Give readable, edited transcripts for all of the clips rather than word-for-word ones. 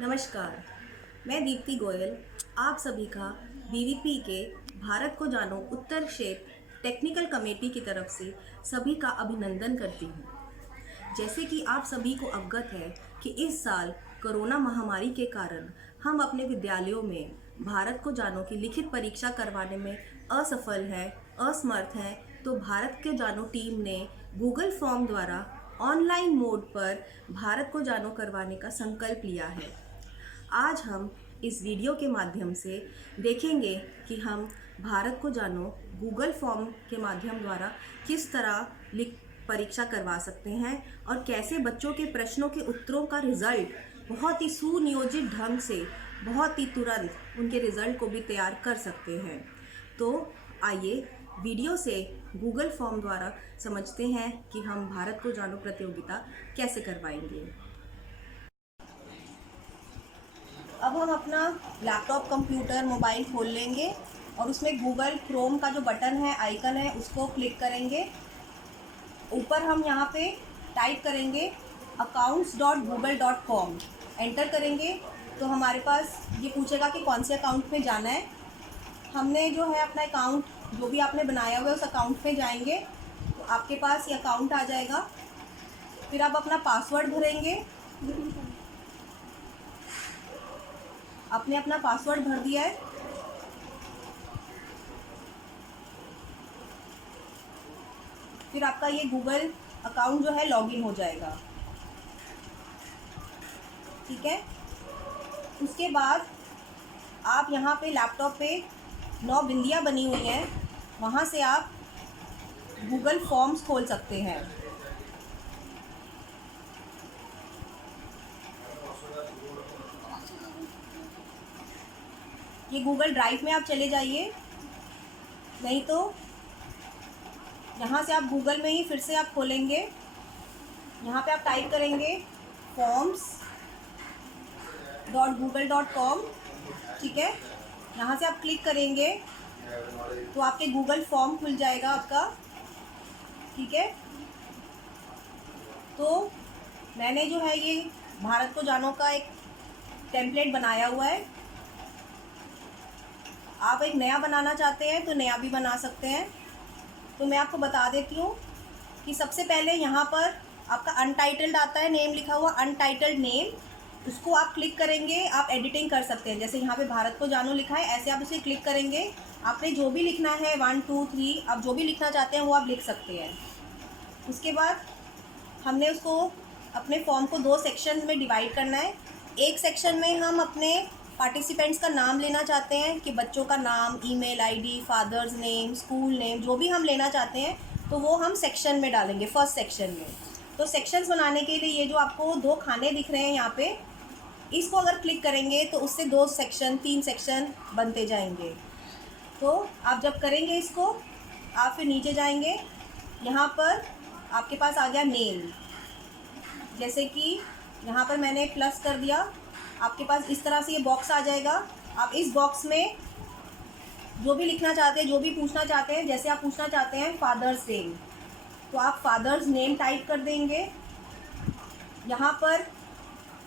नमस्कार, मैं दीप्ति गोयल आप सभी का बीवीपी के भारत को जानो उत्तर क्षेत्र टेक्निकल कमेटी की तरफ से सभी का अभिनंदन करती हूँ। जैसे कि आप सभी को अवगत है कि इस साल कोरोना महामारी के कारण हम अपने विद्यालयों में भारत को जानो की लिखित परीक्षा करवाने में असफल हैं, असमर्थ हैं, तो भारत के जानो टीम ने गूगल फॉर्म द्वारा ऑनलाइन मोड पर भारत को जानो करवाने का संकल्प लिया है। आज हम इस वीडियो के माध्यम से देखेंगे कि हम भारत को जानो गूगल फॉर्म के माध्यम द्वारा किस तरह परीक्षा करवा सकते हैं और कैसे बच्चों के प्रश्नों के उत्तरों का रिज़ल्ट बहुत ही सुनियोजित ढंग से बहुत ही तुरंत उनके रिज़ल्ट को भी तैयार कर सकते हैं। तो आइए वीडियो से गूगल फॉर्म द्वारा समझते हैं कि हम भारत को जानो प्रतियोगिता कैसे करवाएंगे। अब हम अपना लैपटॉप, कंप्यूटर, मोबाइल खोल लेंगे और उसमें गूगल क्रोम का जो बटन है, आइकन है, उसको क्लिक करेंगे। ऊपर हम यहाँ पे टाइप करेंगे accounts.google.com, एंटर करेंगे तो हमारे पास ये पूछेगा कि कौन से अकाउंट में जाना है। हमने जो है अपना अकाउंट जो भी आपने बनाया हुआ है उस अकाउंट में जाएंगे तो आपके पास ये अकाउंट आ जाएगा। फिर आप अपना पासवर्ड भरेंगे। आपने अपना पासवर्ड भर दिया है। फिर आपका ये गूगल अकाउंट जो है लॉगिन हो जाएगा। ठीक है, उसके बाद आप यहाँ पे लैपटॉप पे 9 बिंदियाँ बनी हुई हैं, वहाँ से आप गूगल फॉर्म्स खोल सकते हैं। ये गूगल ड्राइव में आप चले जाइए, नहीं तो यहाँ से आप गूगल में ही फिर से आप खोलेंगे। यहाँ पे आप टाइप करेंगे forms.google.com। ठीक है, यहाँ से आप क्लिक करेंगे तो आपके गूगल फॉर्म खुल जाएगा आपका। ठीक है, तो मैंने जो है ये भारत को जानो का एक टेम्पलेट बनाया हुआ है। आप एक नया बनाना चाहते हैं तो नया भी बना सकते हैं। तो मैं आपको बता देती हूँ कि सबसे पहले यहाँ पर आपका अनटाइटल्ड आता है, नेम लिखा हुआ अनटाइटल्ड नेम, उसको आप क्लिक करेंगे। आप एडिटिंग कर सकते हैं, जैसे यहाँ पे भारत को जानो लिखा है, ऐसे आप उसे क्लिक करेंगे। आपने जो भी लिखना है 1 2 3 आप जो भी लिखना चाहते हैं वो आप लिख सकते हैं। उसके बाद हमने उसको अपने फॉर्म को 2 सेक्शन में डिवाइड करना है। एक सेक्शन में हम अपने पार्टिसिपेंट्स का नाम लेना चाहते हैं कि बच्चों का नाम, email ID, father's name, school name, जो भी हम लेना चाहते हैं तो वो हम सेक्शन में डालेंगे, फर्स्ट सेक्शन में। तो सेक्शंस बनाने के लिए ये जो आपको 2 खाने दिख रहे हैं यहाँ पे, इसको अगर क्लिक करेंगे तो उससे 2 सेक्शन 3 सेक्शन बनते जाएंगे। तो आप जब करेंगे इसको, आप फिर नीचे जाएंगे, यहाँ पर आपके पास आ गया नेम। जैसे कि यहाँ पर मैंने प्लस कर दिया, आपके पास इस तरह से ये बॉक्स आ जाएगा। आप इस बॉक्स में जो भी लिखना चाहते हैं, जो भी पूछना चाहते हैं, जैसे आप पूछना चाहते हैं फादर्स नेम, तो आप फादर्स नेम टाइप कर देंगे। यहाँ पर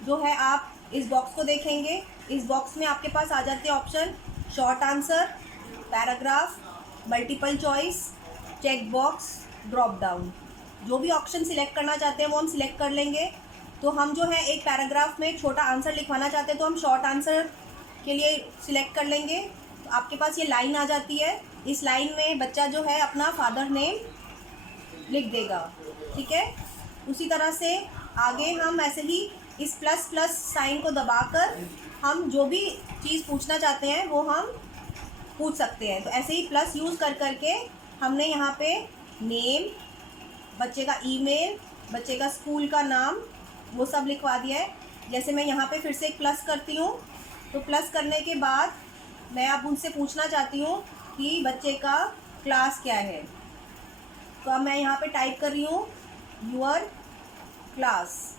जो है आप इस बॉक्स को देखेंगे, इस बॉक्स में आपके पास आ जाते हैं option short answer, paragraph, multiple choice, check box, drop down. जो भी ऑप्शन सिलेक्ट करना चाहते हैं वो हम सिलेक्ट कर लेंगे। तो हम जो है एक पैराग्राफ में एक छोटा आंसर लिखवाना चाहते हैं तो हम शॉर्ट आंसर के लिए सिलेक्ट कर लेंगे। तो आपके पास ये लाइन आ जाती है, इस लाइन में बच्चा जो है अपना फादर नेम लिख देगा। ठीक है, उसी तरह से आगे हम ऐसे ही इस प्लस प्लस साइन को दबाकर हम जो भी चीज़ पूछना चाहते हैं वो हम पूछ सकते हैं। तो ऐसे ही प्लस यूज़ कर करके हमने यहाँ पे नेम, बच्चे का ईमेल, बच्चे का स्कूल का नाम, वो सब लिखवा दिया है। जैसे मैं यहाँ पे फिर से एक प्लस करती हूँ, तो प्लस करने के बाद मैं अब उनसे पूछना चाहती हूँ कि बच्चे का क्लास क्या है। तो अब मैं यहाँ पे टाइप कर रही हूँ योर क्लास।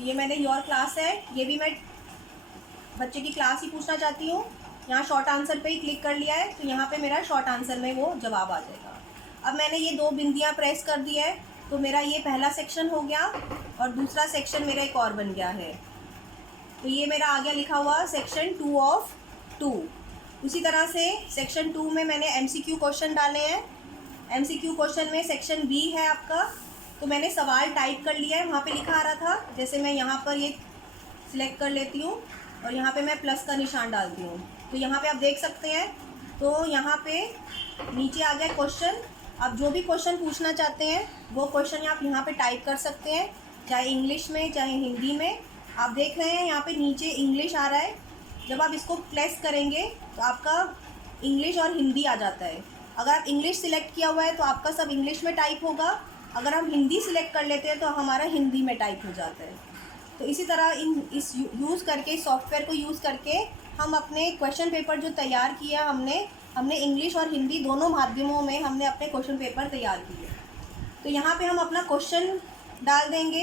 ये मैंने योर क्लास है, ये भी मैं बच्चे की क्लास ही पूछना चाहती हूँ। यहाँ शॉर्ट आंसर पे ही क्लिक कर लिया है तो यहाँ पे मेरा शॉर्ट आंसर में वो जवाब आ जाएगा। अब मैंने ये 2 बिंदियाँ प्रेस कर दी है, तो मेरा ये पहला सेक्शन हो गया और दूसरा सेक्शन मेरा एक और बन गया है। तो ये मेरा आ गया लिखा हुआ सेक्शन 2 ऑफ 2। उसी तरह से सेक्शन 2 में मैंने MCQ क्वेश्चन डाले हैं। MCQ क्वेश्चन में सेक्शन B है आपका, तो मैंने सवाल टाइप कर लिया है, वहाँ पे लिखा आ रहा था। जैसे मैं यहाँ पर ये सिलेक्ट कर लेती हूँ और यहाँ पे मैं प्लस का निशान डालती हूँ, तो यहाँ पे आप देख सकते हैं। तो यहाँ पे नीचे आ गया क्वेश्चन। आप जो भी क्वेश्चन पूछना चाहते हैं वो क्वेश्चन आप यहाँ पे टाइप कर सकते हैं, चाहे इंग्लिश में चाहे हिंदी में। आप देख रहे हैं यहाँ पे नीचे इंग्लिश आ रहा है। जब आप इसको प्रेस करेंगे तो आपका इंग्लिश और हिंदी आ जाता है। अगर आप इंग्लिश सिलेक्ट किया हुआ है तो आपका सब इंग्लिश में टाइप होगा, अगर हम हिंदी सिलेक्ट कर लेते हैं तो हमारा हिंदी में टाइप हो जाता है। तो इसी तरह इस यूज़ करके, इस सॉफ्टवेयर को यूज़ करके हम अपने क्वेश्चन पेपर जो तैयार किया हमने इंग्लिश और हिंदी दोनों माध्यमों में हमने अपने क्वेश्चन पेपर तैयार किए। तो यहाँ पे हम अपना क्वेश्चन डाल देंगे।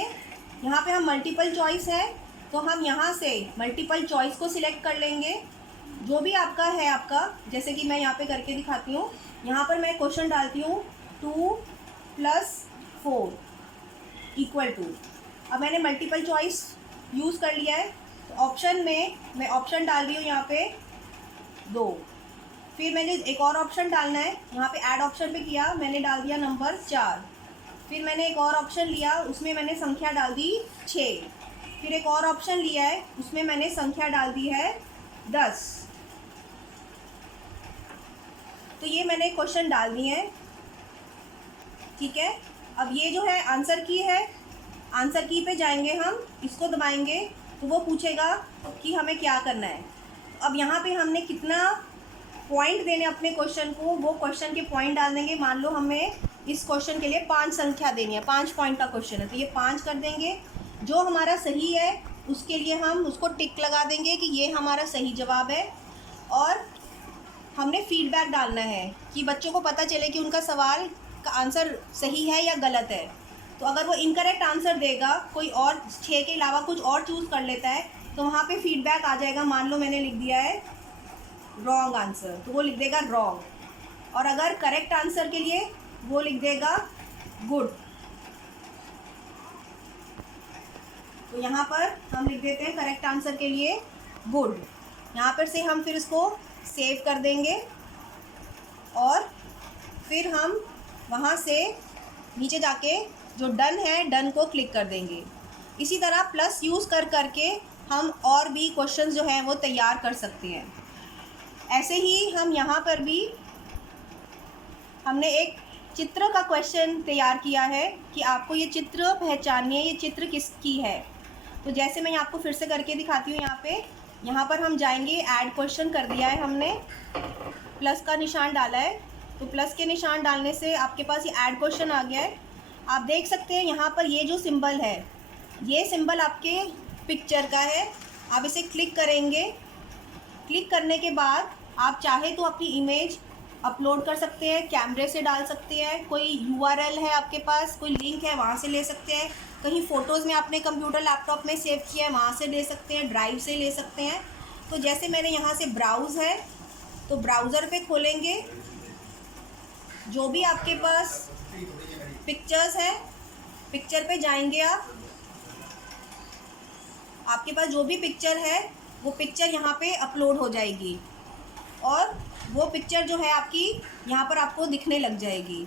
यहाँ पे हम मल्टीपल चॉइस है, तो हम यहाँ से मल्टीपल चॉइस को सिलेक्ट कर लेंगे। जो भी आपका है जैसे कि मैं यहाँ पे करके दिखाती हूँ। यहाँ पर मैं क्वेश्चन डालती हूँ 2 + 4 = 2। अब मैंने मल्टीपल चॉइस यूज़ कर लिया है, तो ऑप्शन में मैं ऑप्शन डाल रही हूँ यहाँ पे 2। फिर मैंने एक और ऑप्शन डालना है, यहाँ पे ऐड ऑप्शन पे किया, मैंने डाल दिया नंबर 4। फिर मैंने एक और ऑप्शन लिया, उसमें मैंने संख्या डाल दी 6। फिर एक और ऑप्शन लिया है, उसमें मैंने संख्या डाल दी है 10। तो ये मैंने क्वेश्चन डाल दिए हैं, ठीक है। अब ये जो है आंसर की है, आंसर की पे जाएंगे हम, इसको दबाएंगे तो वो पूछेगा कि हमें क्या करना है। अब यहाँ पे हमने कितना पॉइंट देने अपने क्वेश्चन को, वो क्वेश्चन के पॉइंट डाल देंगे। मान लो हमें इस क्वेश्चन के लिए 5 संख्या देनी है, 5 पॉइंट का क्वेश्चन है, तो ये 5 कर देंगे। जो हमारा सही है उसके लिए हम उसको टिक लगा देंगे कि ये हमारा सही जवाब है। और हमने फीडबैक डालना है कि बच्चों को पता चले कि उनका सवाल का आंसर सही है या गलत है। तो अगर वो इनकरेक्ट आंसर देगा, कोई और 6 के अलावा कुछ और चूज़ कर लेता है, तो वहाँ पे फीडबैक आ जाएगा। मान लो मैंने लिख दिया है रॉन्ग आंसर, तो वो लिख देगा रॉन्ग। और अगर करेक्ट आंसर के लिए वो लिख देगा गुड। तो यहाँ पर हम लिख देते हैं करेक्ट आंसर के लिए गुड। यहाँ पर से हम फिर इसको सेव कर देंगे और फिर हम वहाँ से नीचे जाके जो डन है, डन को क्लिक कर देंगे। इसी तरह प्लस यूज़ करके हम और भी क्वेश्चन जो हैं वो तैयार कर सकते हैं। ऐसे ही हम यहाँ पर भी हमने एक चित्र का क्वेश्चन तैयार किया है कि आपको ये चित्र पहचानिए, ये चित्र किसकी है। तो जैसे मैं आपको फिर से करके दिखाती हूँ। यहाँ पर हम जाएंगे, ऐड क्वेश्चन कर दिया है हमने, प्लस का निशान डाला है। तो प्लस के निशान डालने से आपके पास ये ऐड क्वेश्चन आ गया है। आप देख सकते हैं यहाँ पर ये जो सिंबल है, ये सिंबल आपके पिक्चर का है। आप इसे क्लिक करेंगे। क्लिक करने के बाद आप चाहे तो अपनी इमेज अपलोड कर सकते हैं, कैमरे से डाल सकते हैं। कोई URL है आपके पास, कोई लिंक है, वहाँ से ले सकते हैं। कहीं फ़ोटोज़ में आपने कंप्यूटर लैपटॉप में सेव किया है, वहाँ से ले सकते हैं, ड्राइव से ले सकते हैं। तो जैसे मैंने यहाँ से ब्राउज़ है, तो ब्राउज़र पे खोलेंगे। जो भी आपके पास पिक्चर्स है, पिक्चर पे जाएंगे आप। आपके पास जो भी पिक्चर है वो पिक्चर यहाँ पे अपलोड हो जाएगी और वो पिक्चर जो है आपकी यहाँ पर आपको दिखने लग जाएगी।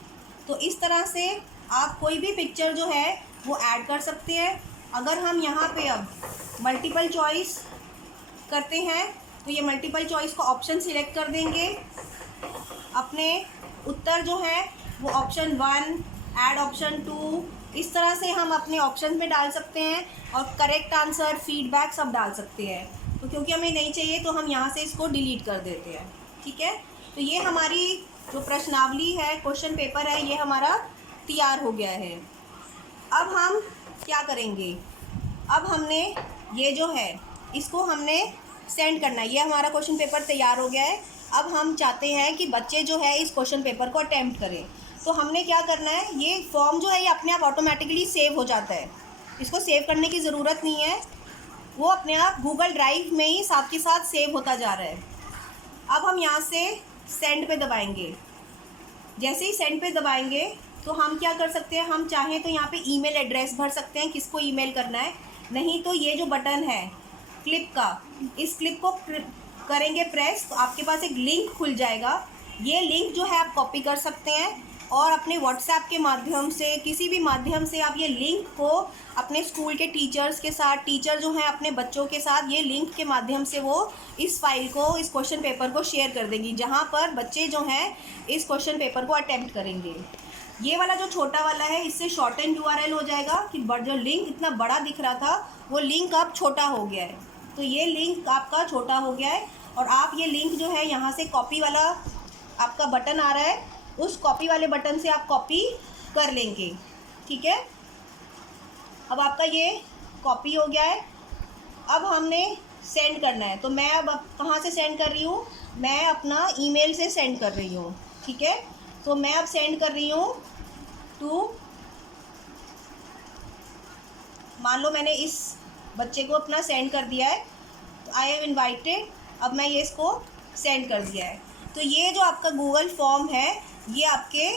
तो इस तरह से आप कोई भी पिक्चर जो है वो ऐड कर सकते हैं। अगर हम यहाँ पे अब मल्टीपल चॉइस करते हैं तो ये मल्टीपल चॉइस को ऑप्शन सिलेक्ट कर देंगे। अपने उत्तर जो है वो ऑप्शन 1, ऐड ऑप्शन 2, इस तरह से हम अपने ऑप्शन में डाल सकते हैं और करेक्ट आंसर, फीडबैक सब डाल सकते हैं। तो क्योंकि हमें नहीं चाहिए तो हम यहाँ से इसको डिलीट कर देते हैं, ठीक है। तो ये हमारी जो प्रश्नावली है, क्वेश्चन पेपर है, ये हमारा तैयार हो गया है। अब हम क्या करेंगे, अब हमने ये जो है इसको हमने सेंड करना है। ये हमारा क्वेश्चन पेपर तैयार हो गया है। अब हम चाहते हैं कि बच्चे जो है इस क्वेश्चन पेपर को अटेम्प्ट करें। तो हमने क्या करना है, ये फॉर्म जो है ये अपने आप ऑटोमेटिकली सेव हो जाता है, इसको सेव करने की ज़रूरत नहीं है, वो अपने आप गूगल ड्राइव में ही साथ के साथ सेव होता जा रहा है। अब हम यहाँ से सेंड पे दबाएंगे। जैसे ही सेंड पे दबाएंगे तो हम क्या कर सकते हैं, हम चाहें तो यहाँ पे ईमेल एड्रेस भर सकते हैं किसको ईमेल करना है, नहीं तो ये जो बटन है क्लिप का, इस क्लिप को करेंगे प्रेस तो आपके पास एक लिंक खुल जाएगा। ये लिंक जो है आप कॉपी कर सकते हैं और अपने व्हाट्सएप के माध्यम से, किसी भी माध्यम से आप ये लिंक को अपने स्कूल के टीचर्स के साथ, टीचर जो हैं अपने बच्चों के साथ, ये लिंक के माध्यम से वो इस फाइल को, इस क्वेश्चन पेपर को शेयर कर देंगी, जहाँ पर बच्चे जो हैं इस क्वेश्चन पेपर को अटैम्प्ट करेंगे। ये वाला जो छोटा वाला है, इससे शॉर्ट एंड URL हो जाएगा कि जो लिंक इतना बड़ा दिख रहा था वो लिंक अब छोटा हो गया है। तो ये लिंक आपका छोटा हो गया है और आप ये लिंक जो है यहाँ से कॉपी वाला आपका बटन आ रहा है, उस कॉपी वाले बटन से आप कॉपी कर लेंगे। ठीक है, अब आपका ये कॉपी हो गया है। अब हमने सेंड करना है, तो मैं अब कहाँ से सेंड कर रही हूँ, मैं अपना ईमेल से सेंड कर रही हूँ। ठीक है, तो मैं अब सेंड कर रही हूँ टू, मान लो मैंने इस बच्चे को अपना सेंड कर दिया है, तो आई हैव इनवाइटेड, अब मैं ये इसको सेंड कर दिया है। तो ये जो आपका गूगल फॉर्म है, ये आपके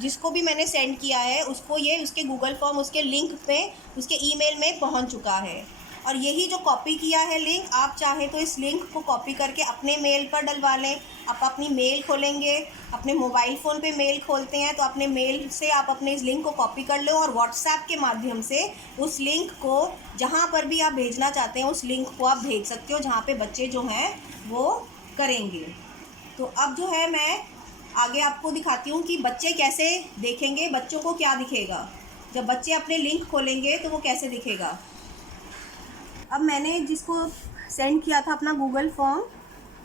जिसको भी मैंने सेंड किया है उसको ये उसके गूगल फॉर्म, उसके लिंक पे, उसके ईमेल में पहुंच चुका है। और यही जो कॉपी किया है लिंक, आप चाहें तो इस लिंक को कॉपी करके अपने मेल पर डलवा लें। आप अपनी मेल खोलेंगे, अपने मोबाइल फ़ोन पे मेल खोलते हैं तो अपने मेल से आप अपने इस लिंक को कॉपी कर लो और व्हाट्सएप के माध्यम से उस लिंक को जहाँ पर भी आप भेजना चाहते हैं उस लिंक को आप भेज सकते हो, जहाँ पे बच्चे जो हैं वो करेंगे। तो अब जो है मैं आगे आपको दिखाती हूँ कि बच्चे कैसे देखेंगे, बच्चों को क्या दिखेगा जब बच्चे अपने लिंक खोलेंगे तो वो कैसे दिखेगा। अब मैंने जिसको सेंड किया था अपना गूगल फॉर्म,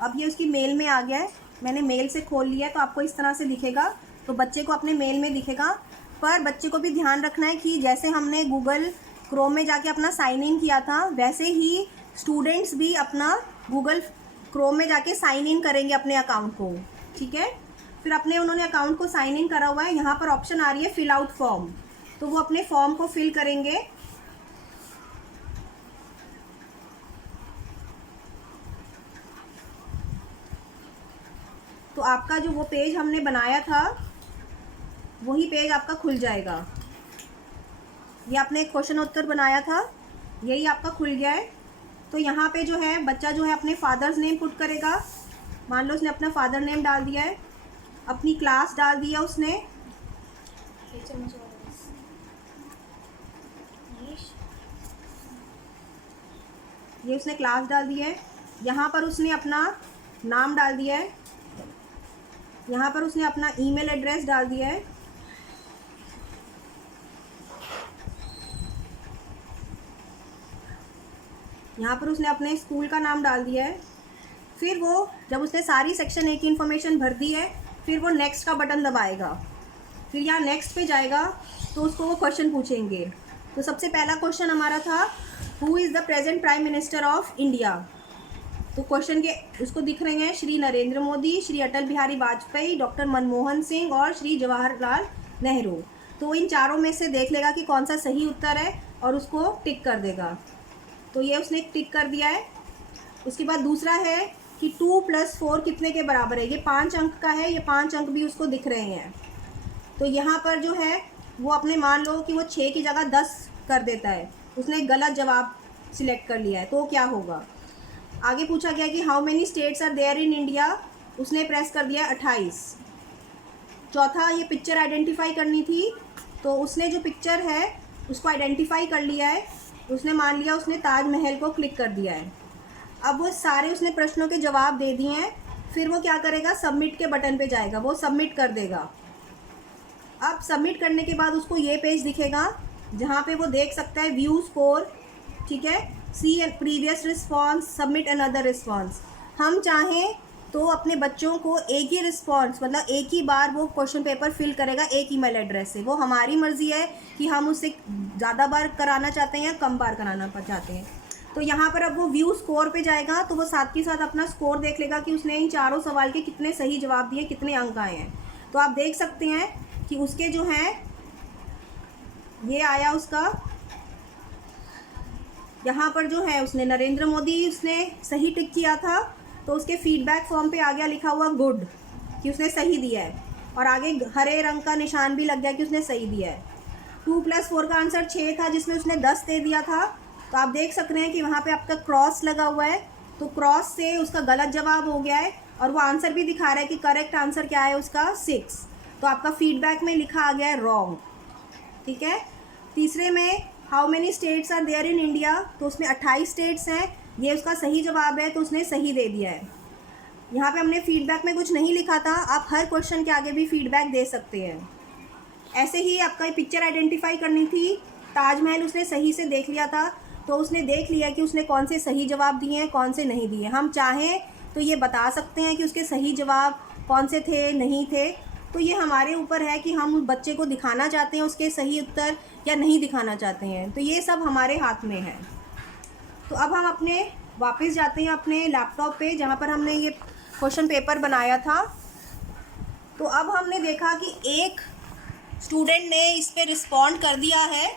अब ये उसकी मेल में आ गया है, मैंने मेल से खोल लिया है तो आपको इस तरह से दिखेगा। तो बच्चे को अपने मेल में दिखेगा, पर बच्चे को भी ध्यान रखना है कि जैसे हमने गूगल क्रोम में जाके अपना साइन इन किया था, वैसे ही स्टूडेंट्स भी अपना गूगल क्रोम में जाके साइन इन करेंगे अपने अकाउंट को। ठीक है, फिर अपने उन्होंने अकाउंट को साइन इन करा हुआ है, यहाँ पर ऑप्शन आ रही है फिल आउट फॉर्म, तो वो अपने फॉर्म को फिल करेंगे। तो आपका जो वो पेज हमने बनाया था वही पेज आपका खुल जाएगा। ये आपने एक क्वेश्चन उत्तर बनाया था, यही आपका खुल गया है। तो यहाँ पे जो है बच्चा जो है अपने फादर्स नेम पुट करेगा, मान लो उसने अपना फादर नेम डाल दिया है, अपनी क्लास डाल दिया उसने, ये उसने क्लास डाल दी है। यहाँ पर उसने अपना नाम डाल दिया है, यहाँ पर उसने अपना ईमेल एड्रेस डाल दिया है, यहाँ पर उसने अपने स्कूल का नाम डाल दिया है। फिर वो जब उसने सारी सेक्शन ए की इन्फॉर्मेशन भर दी है, फिर वो नेक्स्ट का बटन दबाएगा, फिर यहाँ नेक्स्ट पे जाएगा तो उसको वो क्वेश्चन पूछेंगे। तो सबसे पहला क्वेश्चन हमारा था who is the present prime minister of India. तो क्वेश्चन के उसको दिख रहे हैं श्री नरेंद्र मोदी, श्री अटल बिहारी वाजपेयी, डॉक्टर मनमोहन सिंह और श्री जवाहरलाल नेहरू। तो इन चारों में से देख लेगा कि कौन सा सही उत्तर है और उसको टिक कर देगा। तो ये उसने टिक कर दिया है। उसके बाद दूसरा है कि 2 + 4 कितने के बराबर है, ये 5 अंक का है, ये 5 अंक भी उसको दिख रहे हैं। तो यहाँ पर जो है वो अपने मान लो कि वो 6 की जगह 10 कर देता है, उसने गलत जवाब सिलेक्ट कर लिया है, तो क्या होगा। आगे पूछा गया कि how many states are there in India, उसने प्रेस कर दिया 28। चौथा ये पिक्चर आइडेंटिफाई करनी थी, तो उसने जो पिक्चर है उसको आइडेंटिफाई कर लिया है, उसने मान लिया उसने ताजमहल को क्लिक कर दिया है। अब वो सारे उसने प्रश्नों के जवाब दे दिए हैं, फिर वो क्या करेगा, सबमिट के बटन पे जाएगा, वो सबमिट कर देगा। अब सबमिट करने के बाद उसको ये पेज दिखेगा जहाँ पे वो देख सकता है व्यू स्कोर। ठीक है, see and previous response, submit another response. हम चाहें तो अपने बच्चों को एक ही रिस्पॉन्स, मतलब एक ही बार वो क्वेश्चन पेपर फिल करेगा एक ईमेल एड्रेस से। वो हमारी मर्ज़ी है कि हम उससे ज़्यादा बार कराना चाहते हैं या कम बार कराना चाहते हैं। तो यहाँ पर अब वो व्यू स्कोर पे जाएगा, तो वो साथ के साथ अपना स्कोर देख लेगा कि उसने इन चारों सवाल के कितने सही जवाब दिए, कितने अंक आए हैं। तो आप देख सकते हैं कि उसके जो हैं ये आया उसका, यहाँ पर जो है उसने नरेंद्र मोदी उसने सही टिक किया था, तो उसके फीडबैक फॉर्म पे आ गया लिखा हुआ गुड कि उसने सही दिया है। और आगे हरे रंग का निशान भी लग गया कि उसने सही दिया है। 2+4 का आंसर 6 था, जिसमें उसने 10 दे दिया था। तो आप देख सकते हैं कि वहाँ पे आपका क्रॉस लगा हुआ है, तो क्रॉस से उसका गलत जवाब हो गया है और वो आंसर भी दिखा रहा है कि करेक्ट आंसर क्या है उसका 6। तो आपका फीडबैक में लिखा आ गया है रॉन्ग। ठीक है। तीसरे में how many states are there in India, तो उसमें 28 स्टेट्स हैं, ये उसका सही जवाब है, तो उसने सही दे दिया है। यहाँ पे हमने फीडबैक में कुछ नहीं लिखा था, आप हर क्वेश्चन के आगे भी फीडबैक दे सकते हैं। ऐसे ही आपका पिक्चर आइडेंटिफाई करनी थी, ताजमहल उसने सही से देख लिया था, तो उसने देख लिया कि उसने कौन से सही जवाब दिए हैं, कौन से नहीं दिए। हम चाहें तो ये बता सकते हैं कि उसके सही जवाब कौन से थे, नहीं थे। तो ये हमारे ऊपर है कि हम बच्चे को दिखाना चाहते हैं उसके सही उत्तर या नहीं दिखाना चाहते हैं, तो ये सब हमारे हाथ में है। तो अब हम अपने वापस जाते हैं अपने लैपटॉप पे, जहाँ पर हमने ये क्वेश्चन पेपर बनाया था। तो अब हमने देखा कि एक स्टूडेंट ने इस पे रिस्पॉन्ड कर दिया है,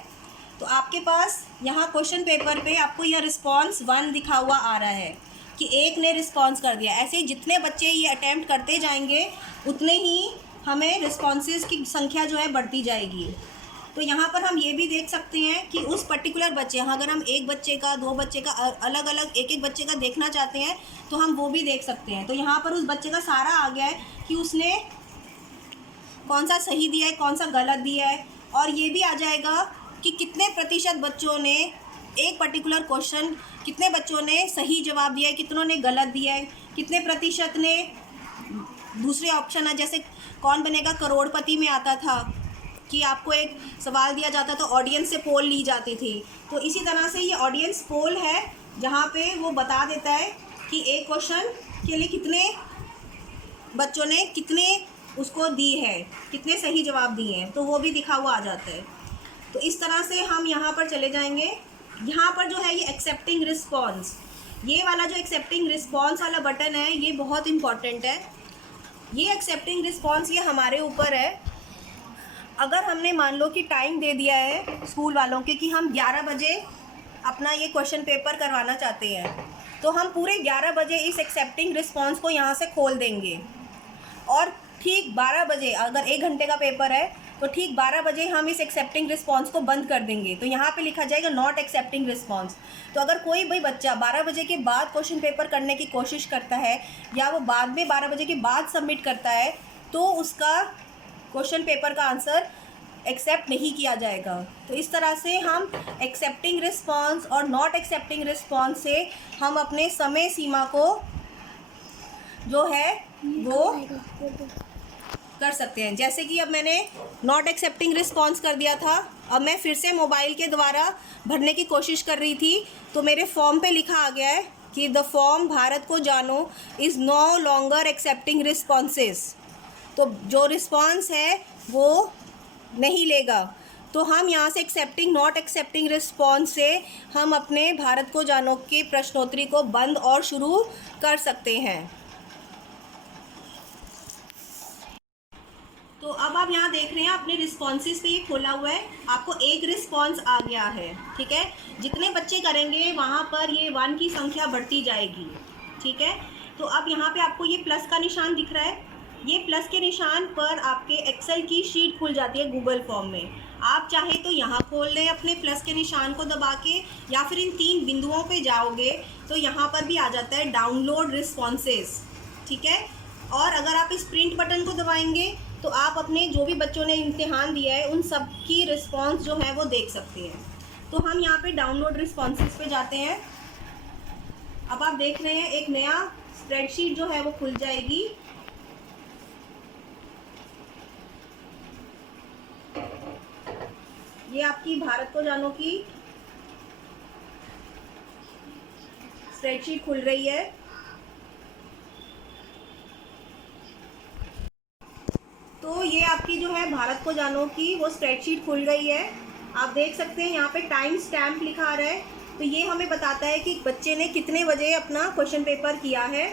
तो आपके पास यहाँ क्वेश्चन पेपर पे आपको यह रिस्पॉन्स 1 दिखा हुआ आ रहा है कि एक ने रिस्पॉन्स कर दिया। ऐसे ही जितने बच्चे ये अटैम्प्ट करते जाएंगे उतने ही हमें रिस्पॉन्सेज की संख्या जो है बढ़ती जाएगी। तो यहाँ पर हम ये भी देख सकते हैं कि उस पर्टिकुलर बच्चे, अगर हम एक बच्चे का, 2 बच्चे का, अलग अलग एक एक बच्चे का देखना चाहते हैं तो हम वो भी देख सकते हैं। तो यहाँ पर उस बच्चे का सारा आ गया है कि उसने कौन सा सही दिया है, कौन सा गलत दिया है, और ये भी आ जाएगा कि कितने प्रतिशत बच्चों ने एक पर्टिकुलर क्वेश्चन, कितने बच्चों ने सही जवाब दिया है, कितनों ने गलत दिया है, कितने प्रतिशत ने दूसरे ऑप्शन है, जैसे कौन बनेगा करोड़पति में आता था कि आपको एक सवाल दिया जाता तो ऑडियंस से पोल ली जाती थी। तो इसी तरह से ये ऑडियंस पोल है, जहाँ पे वो बता देता है कि एक क्वेश्चन के लिए कितने बच्चों ने कितने उसको दी है, कितने सही जवाब दिए हैं, तो वो भी दिखा हुआ आ जाता है। तो इस तरह से हम यहाँ पर चले जाएंगे। यहाँ पर जो है ये एक्सेप्टिंग रिस्पॉन्स, ये वाला जो एक्सेप्टिंग रिस्पॉन्स वाला बटन है ये बहुत इम्पॉर्टेंट है। ये एक्सेप्टिंग रिस्पॉन्स ये हमारे ऊपर है। अगर हमने मान लो कि टाइम दे दिया है स्कूल वालों के कि हम 11 बजे अपना ये क्वेश्चन पेपर करवाना चाहते हैं, तो हम पूरे 11 बजे इस एक्सेप्टिंग रिस्पॉन्स को यहाँ से खोल देंगे और ठीक 12 बजे, अगर 1 घंटे का पेपर है तो ठीक 12 बजे हम इस एक्सेप्टिंग रिस्पॉन्स को बंद कर देंगे। तो यहाँ पे लिखा जाएगा नॉट एक्सेप्टिंग रिस्पॉन्स। तो अगर कोई भी बच्चा 12 बजे के बाद क्वेश्चन पेपर करने की कोशिश करता है या वो बाद में 12 बजे के बाद सबमिट करता है, तो उसका क्वेश्चन पेपर का आंसर एक्सेप्ट नहीं किया जाएगा। तो इस तरह से हम एक्सेप्टिंग रिस्पॉन्स और नॉट एक्सेप्टिंग रिस्पॉन्स से हम अपने समय सीमा को जो है वो कर सकते हैं। जैसे कि अब मैंने नॉट एक्सेप्टिंग रिस्पॉन्स कर दिया था, अब मैं फिर से मोबाइल के द्वारा भरने की कोशिश कर रही थी, तो मेरे फॉर्म पे लिखा आ गया है कि द फॉर्म भारत को जानो is no longer accepting responses. तो जो रिस्पॉन्स है वो नहीं लेगा। तो हम यहाँ से एक्सेप्टिंग नॉट एक्सेप्टिंग रिस्पॉन्स से हम अपने भारत को जानो के प्रश्नोत्तरी को बंद और शुरू कर सकते हैं। तो अब आप यहाँ देख रहे हैं अपने रिस्पॉन्सेस पे ये खोला हुआ है, आपको एक रिस्पॉन्स आ गया है। ठीक है, जितने बच्चे करेंगे वहाँ पर ये 1 की संख्या बढ़ती जाएगी। ठीक है, तो अब यहाँ पे आपको ये प्लस का निशान दिख रहा है, ये प्लस के निशान पर आपके एक्सेल की शीट खुल जाती है गूगल फॉर्म में। आप चाहे तो यहाँ खोल लें अपने प्लस के निशान को दबा के, या फिर इन 3 बिंदुओं पे जाओगे तो यहाँ पर भी आ जाता है डाउनलोड रिस्पॉन्सेस। ठीक है, और अगर आप इस प्रिंट बटन को दबाएंगे तो आप अपने जो भी बच्चों ने इम्तिहान दिया है उन सब की रिस्पॉन्स जो है वो देख सकते हैं। तो हम यहाँ पे डाउनलोड रिस्पॉन्सेस पे जाते हैं। अब आप देख रहे हैं एक नया स्प्रेडशीट जो है वो खुल जाएगी। ये आपकी भारत को जानो की स्प्रेडशीट खुल रही है। तो ये आपकी जो है भारत को जानो की वो स्प्रेडशीट खुल गई है। आप देख सकते हैं यहाँ पे टाइम स्टैम्प लिखा आ रहा है, तो ये हमें बताता है कि बच्चे ने कितने बजे अपना क्वेश्चन पेपर किया है।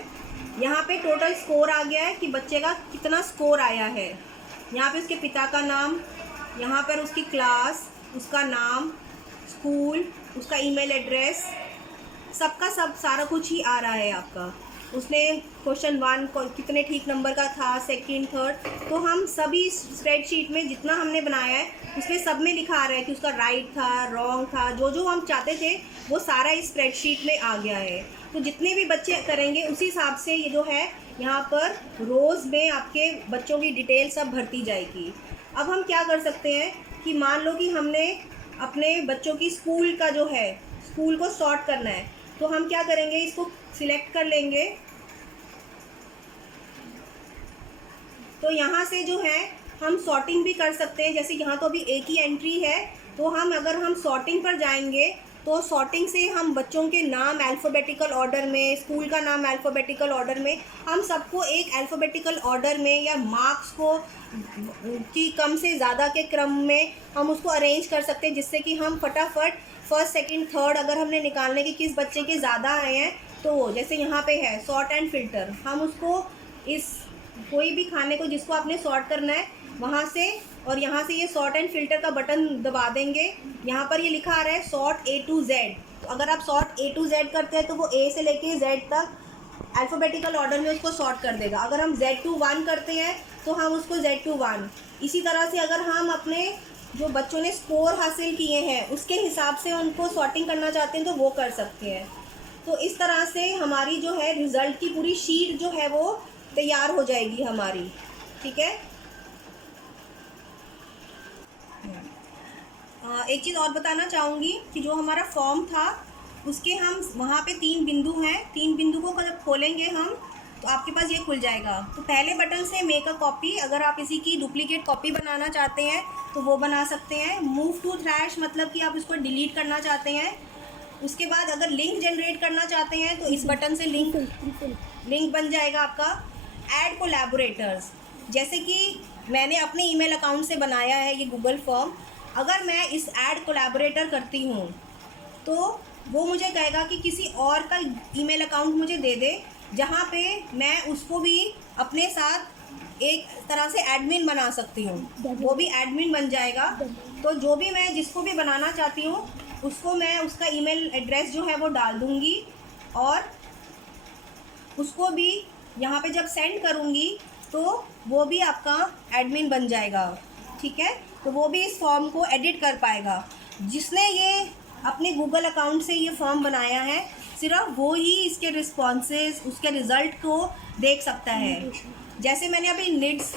यहाँ पे टोटल स्कोर आ गया है कि बच्चे का कितना स्कोर आया है। यहाँ पे उसके पिता का नाम, यहाँ पर उसकी क्लास, उसका नाम, स्कूल, उसका ईमेल एड्रेस, सबका सब सारा कुछ ही आ रहा है आपका। उसने क्वेश्चन 1 कितने ठीक नंबर का था, सेकंड, थर्ड, तो हम सभी स्प्रेडशीट में जितना हमने बनाया है उसमें सब में लिखा आ रहा है कि उसका राइट था, रॉन्ग था, जो जो हम चाहते थे वो सारा इस स्प्रेडशीट में आ गया है। तो जितने भी बच्चे करेंगे उसी हिसाब से ये जो है यहाँ पर रोज़ में आपके बच्चों की डिटेल सब भरती जाएगी। अब हम क्या कर सकते हैं कि मान लो कि हमने अपने बच्चों की स्कूल का जो है, स्कूल को सॉर्ट करना है, तो हम क्या करेंगे, इसको सिलेक्ट कर लेंगे। तो यहाँ से जो है हम सॉर्टिंग भी कर सकते हैं। जैसे यहाँ तो अभी एक ही एंट्री है, तो हम अगर हम सॉर्टिंग पर जाएंगे तो सॉर्टिंग से हम बच्चों के नाम अल्फ़ाबेटिकल ऑर्डर में, स्कूल का नाम अल्फ़ाबेटिकल ऑर्डर में, हम सबको एक अल्फ़ाबेटिकल ऑर्डर में या मार्क्स को कि कम से ज़्यादा के क्रम में हम उसको अरेंज कर सकते हैं, जिससे कि हम फटाफट फर्स्ट, सेकंड, थर्ड अगर हमने निकालने कि किस बच्चे के ज़्यादा आए हैं, तो वो जैसे यहाँ पे है सॉर्ट एंड फिल्टर, हम उसको इस कोई भी खाने को जिसको आपने सॉर्ट करना है वहाँ से, और यहाँ से ये सॉर्ट एंड फिल्टर का बटन दबा देंगे। यहाँ पर ये लिखा आ रहा है सॉर्ट A to Z, तो अगर आप सॉर्ट A to Z करते हैं तो वो A से लेके Z तक अल्फ़ाबेटिकल ऑर्डर में उसको सॉर्ट कर देगा। अगर हम Z to 1 करते हैं तो हम उसको Z to 1, इसी तरह से अगर हम अपने जो बच्चों ने स्कोर हासिल किए हैं उसके हिसाब से उनको सॉर्टिंग करना चाहते हैं तो वो कर सकते हैं। तो इस तरह से हमारी जो है रिज़ल्ट की पूरी शीट जो है वो तैयार हो जाएगी हमारी, ठीक है। एक चीज़ और बताना चाहूँगी कि जो हमारा फॉर्म था उसके हम वहाँ पे 3 बिंदु हैं, 3 बिंदु को जब खोलेंगे हम तो आपके पास ये खुल जाएगा। तो पहले बटन से मेक अ कॉपी, अगर आप इसी की डुप्लीकेट कॉपी बनाना चाहते हैं तो वो बना सकते हैं। मूव टू थ्रैश मतलब कि आप इसको डिलीट करना चाहते हैं। उसके बाद अगर लिंक जनरेट करना चाहते हैं तो इस बटन से लिंक बन जाएगा आपका। ऐड कोलैबोरेटर्स, जैसे कि मैंने अपने ईमेल अकाउंट से बनाया है ये गूगल फॉर्म, अगर मैं इस ऐड कोलैबोरेटर करती हूँ तो वो मुझे कहेगा कि किसी और का ईमेल अकाउंट मुझे दे दे, जहाँ पे मैं उसको भी अपने साथ एक तरह से एडमिन बना सकती हूँ, वो भी एडमिन बन जाएगा। तो जो भी मैं जिसको भी बनाना चाहती हूँ उसको मैं उसका ईमेल एड्रेस जो है वो डाल दूँगी और उसको भी यहाँ पे जब सेंड करूँगी तो वो भी आपका एडमिन बन जाएगा, ठीक है। तो वो भी इस फॉर्म को एडिट कर पाएगा। जिसने ये अपने गूगल अकाउंट से ये फॉर्म बनाया है सिर्फ वो ही इसके रिस्पॉन्सेज, उसके रिज़ल्ट को देख सकता है। जैसे मैंने अभी निड्स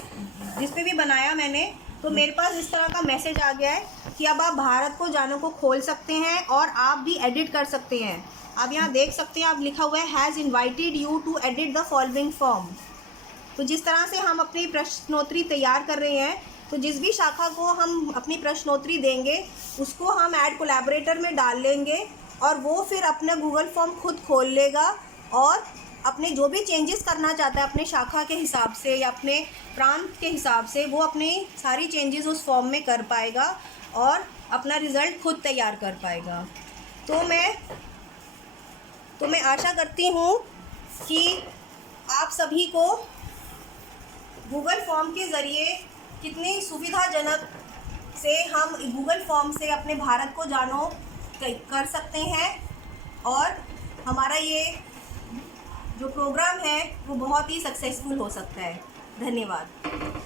जिस पे भी बनाया मैंने, तो मेरे पास इस तरह का मैसेज आ गया है कि अब आप भारत को जानो को खोल सकते हैं और आप भी एडिट कर सकते हैं। आप यहाँ देख सकते हैं, आप लिखा हुआ है has invited you to edit the following form. तो जिस तरह से हम अपनी प्रश्नोत्तरी तैयार कर रहे हैं, तो जिस भी शाखा को हम अपनी प्रश्नोत्तरी देंगे उसको हम ऐड कोलैबोरेटर में डाल लेंगे और वो फिर अपना गूगल फॉर्म खुद खोल लेगा और अपने जो भी चेंजेस करना चाहता है अपने शाखा के हिसाब से या अपने प्रांत के हिसाब से, वो अपनी सारी चेंजेस उस फॉर्म में कर पाएगा और अपना रिज़ल्ट खुद तैयार कर पाएगा। तो मैं आशा करती हूँ कि आप सभी को गूगल फॉर्म के ज़रिए कितनी सुविधाजनक से हम गूगल फॉर्म से अपने भारत को जानो कर सकते हैं और हमारा ये जो प्रोग्राम है वो बहुत ही सक्सेसफुल हो सकता है। धन्यवाद।